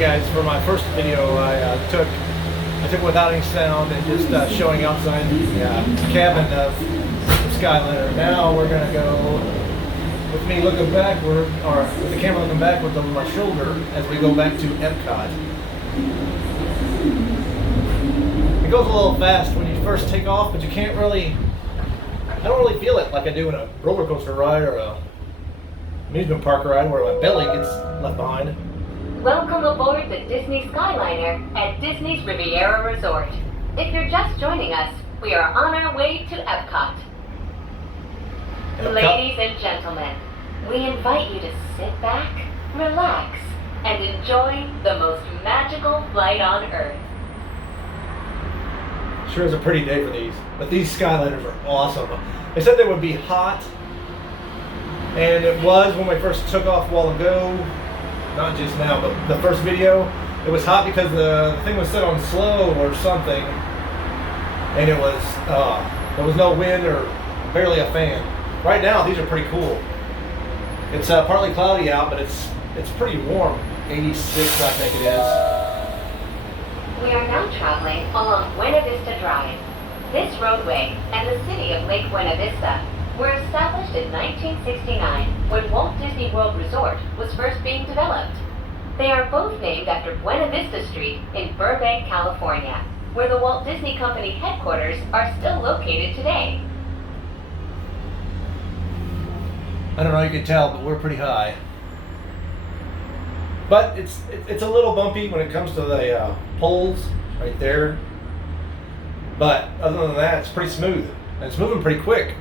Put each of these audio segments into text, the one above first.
guys, for my first video, I took it without any sound and just showing outside the cabin of the SkyLiner. Now we're gonna go with me looking backward, or with the camera looking backward on my shoulder as we go back to Epcot. It goes a little fast when you first take off, but you can't really. I don't really feel it like I do in a roller coaster ride or a amusement park ride where my belly gets left behind. Welcome aboard the Disney SkyLiner at Disney's Riviera Resort. If you're just joining us, we are on our way to Epcot. Ladies and gentlemen, we invite you to sit back, relax, and enjoy the most magical flight on Earth. Sure is a pretty day for these, but these Skyliners are awesome. They said they would be hot, and it was when we first took off a while ago. Not just now, but the first video, it was hot because the thing was set on slow or something, and it was there was no wind or barely a fan. Right now, these are pretty cool. It's partly cloudy out, but it's pretty warm. 86, I think it is. We are now traveling along Buena Vista Drive. This roadway and the city of Lake Buena Vista were established in 1969 when Walt Disney World Resort was first being developed. They are both named after Buena Vista Street in Burbank, California, where the Walt Disney Company headquarters are still located today. I don't know if you can tell, but we're pretty high. But it's a little bumpy when it comes to the poles right there. But other than that, it's pretty smooth. And it's moving pretty quick.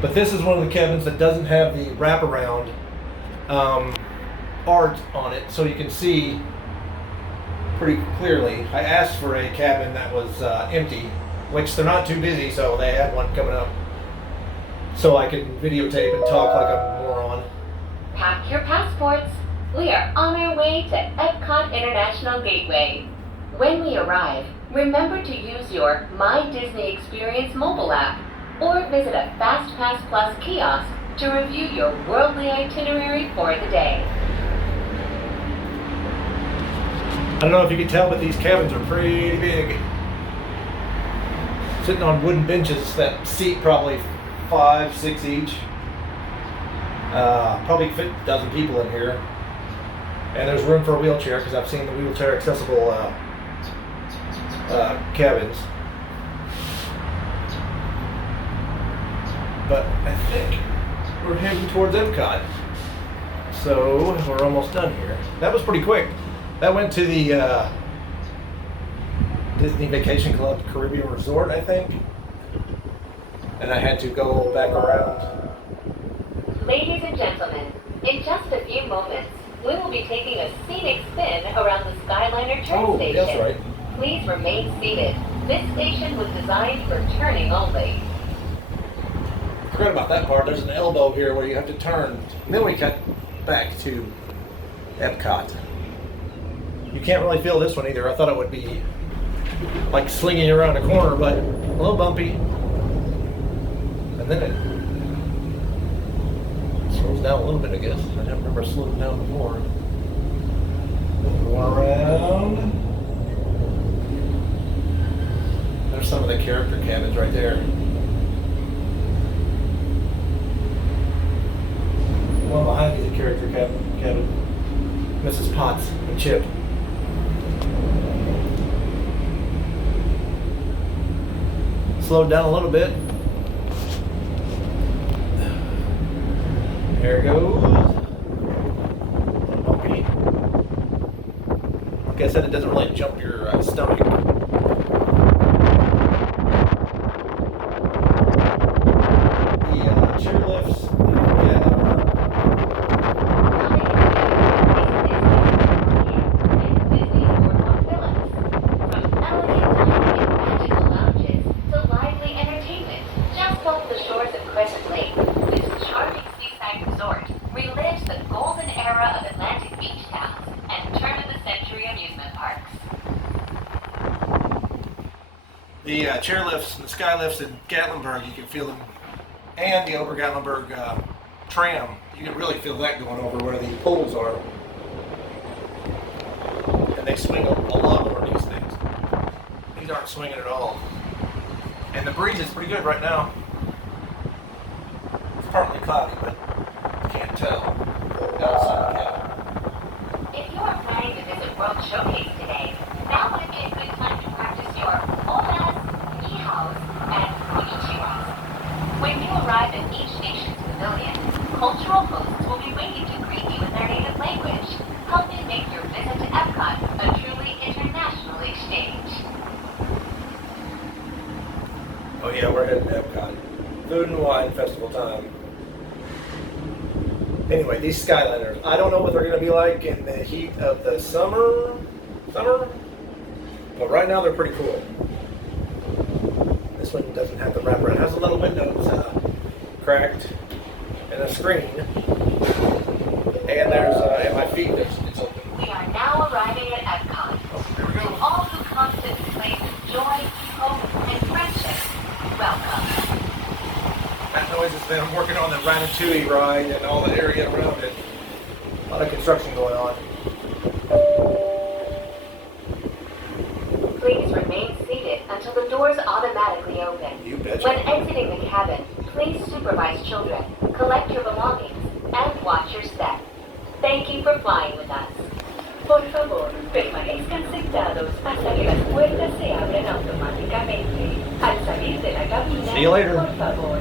But this is one of the cabins that doesn't have the wraparound art on it, so you can see pretty clearly. I asked for a cabin that was empty, which they're not too busy, so they had one coming up, so I can videotape and talk like I'm a moron. Pack your passports. We are on our way to Epcot International Gateway. When we arrive, remember to use your My Disney Experience mobile app or visit a FastPass Plus kiosk to review your worldly itinerary for the day. I don't know if you can tell, but these cabins are pretty big. Sitting on wooden benches that seat probably 5, 6 each. Probably fit a dozen people in here. And there's room for a wheelchair because I've seen the wheelchair accessible cabins. But I think we're heading towards Epcot. So we're almost done here. That was pretty quick. That went to the Disney Vacation Club Caribbean Resort, I think. And I had to go back around. Ladies and gentlemen, in just a few moments, we will be taking a scenic spin around the SkyLiner train station. That's right. Please remain seated. This station was designed for turning only. I forgot about that part. There's an elbow here where you have to turn. And then we cut back to Epcot. You can't really feel this one either. I thought it would be like slinging around a corner, but a little bumpy. And then it slows down a little bit, I guess. I don't remember slowing down before. Go around. There's some of the character cabins right there. One behind me, the character cabin. Mrs. Potts and Chip. Slowed down a little bit. There it goes. Bumpy. Like I said, it doesn't really jump your stomach. The chair lifts. The chair lifts and the sky lifts in Gatlinburg, you can feel them and the Obergatlinburg tram. You can really feel that going over where the poles are. And they swing a lot more these things. These aren't swinging at all. And the breeze is pretty good right now. It's partly cloudy, but you can't tell. If you are planning to visit World Showcase today, now would be a good time to practice your olas, ni-haos, and konnichiwas. When you arrive at each nation's pavilion, cultural hosts will be waiting to greet you in their native language, helping make your visit to Epcot a truly international exchange. Oh yeah, we're heading to Epcot. Food and Wine Festival time. Anyway, these SkyLiners, I don't know what they're going to be like in the heat of the summer, but right now they're pretty cool. This one doesn't have the wraparound. It has a little window that's cracked and a screen. And there's, at my feet, it's open. We are now arriving at Epcot. Oh, there we go. To all who come to this place of joy, hope, and friendship, welcome. That noise is them working on the Ratatouille ride and all the area around it. A lot of construction going on. Please remain seated until the doors automatically open. You betcha. When exiting the cabin, please supervise children, collect your belongings, and watch your step. Thank you for flying with us. Por favor, permanezcan sentados hasta que las puertas se abren automáticamente. Al salir de la cabina, See you later. por favor,